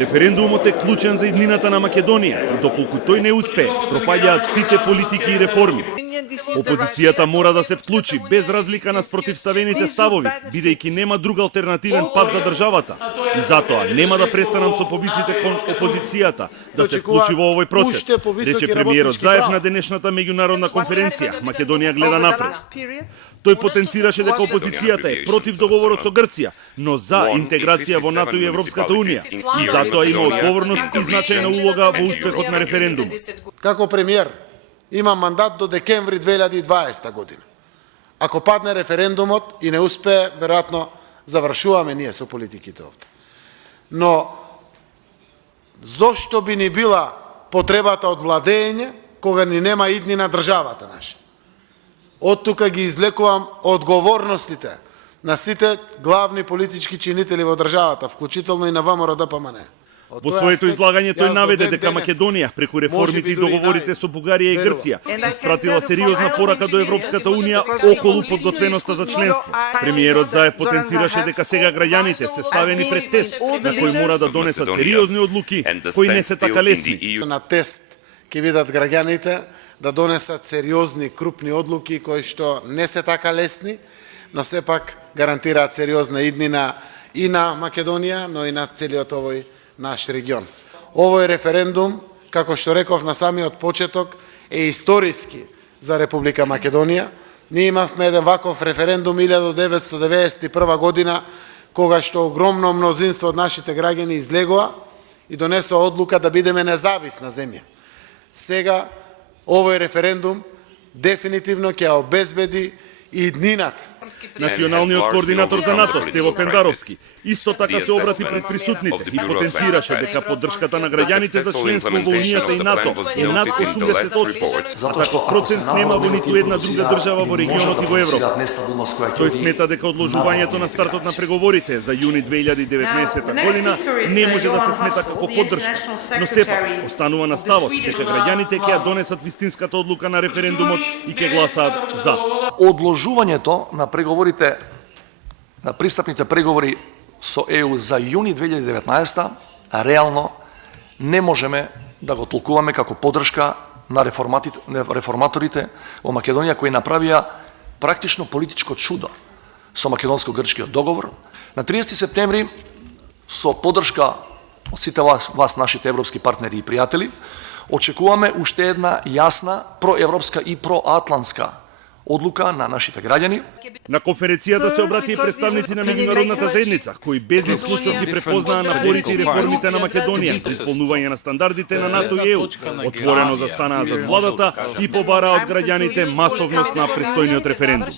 Референдумот е клучен за иднината на Македонија и доколку тој не успее, пропаѓаат сите политики и реформи. Опозицијата мора да се вклучи без разлика на спротивставените ставови, бидејќи нема друг алтернативен пат за државата. И затоа нема да престанам со повиците кон опозицијата да се вклучи во овој процес, рече премиерот Заев на денешната меѓународна конференција Македонија гледа напред. Тој потенцираше дека опозицијата е против договорот со Грција, но за интеграција во НАТО и Европската Унија. И затоа има одговорност и значајна улога во успехот на референдумот. Како премиер има мандат до декември 2020 година. Ако падне референдумот и не успее, веројатно завршуваме ние со политиките овде. Но зошто би ни била потребата од владење кога ни нема иднина државата наша? Од тука ги излекувам одговорностите на сите главни политички чинители во државата, вклучително и на ВМРО-ДПМН. Во своето излагање тој наведе дека Македонија преку реформите и договорите со Бугарија и Грција испратила сериозна порака до Европската Унија околу подготвеноста за членство. Премиерот Заев потенцираше дека сега граѓаните се ставени пред тест на кој мора да донесат сериозни одлуки кои не се така лесни. На тест ќе бидат граѓаните да донесат сериозни крупни одлуки кои што не се така лесни, но сепак гарантираат сериозна иднина и на Македонија, но и на целиот овој наш регион. Овој референдум, како што реков на самиот почеток, е историски за Република Македонија. Ние имавме еден ваков референдум 1991 година, кога што огромно мнозинство од нашите граѓани излегоа и донесоа одлука да бидеме независна земја. Сега овој референдум дефинитивно ќе обезбеди иднината. Националниот координатор за НАТО Стево Пендаровски исто така се обрати пред присутните и потенцираше дека поддршката на граѓаните за членство во Унијата и НАТО е над 80%, затоа што процент нема во ниту една друга држава во регионот и во Европа. Тој смета дека одложувањето на стартот на преговорите за јуни 2019 година не може да се смета како поддршка, но сепак останува на ставот дека граѓаните ќе ја донесат вистинската одлука на референдумот и ќе гласаат за. Одложувањето на преговорите, на пристапните преговори со ЕУ за јуни 2019 реално не можеме да го толкуваме како поддршка на реформаторите во Македонија кои направија практично политичко чудо со македонско-грчкиот договор. На 30 септември со поддршка од сите вас нашите европски партнери и пријатели очекуваме уште една јасна проевропска и проатлантска одлука на нашите граѓани. На конференцијата се обрати и представници на меѓународната заедница, кои без дискусија ги препознаа напорите и реформите на Македонија за исполнување на стандардите на НАТО и ЕУ. Отворено застанаа зад владата и побараа од граѓаните масовност на престојниот референдум.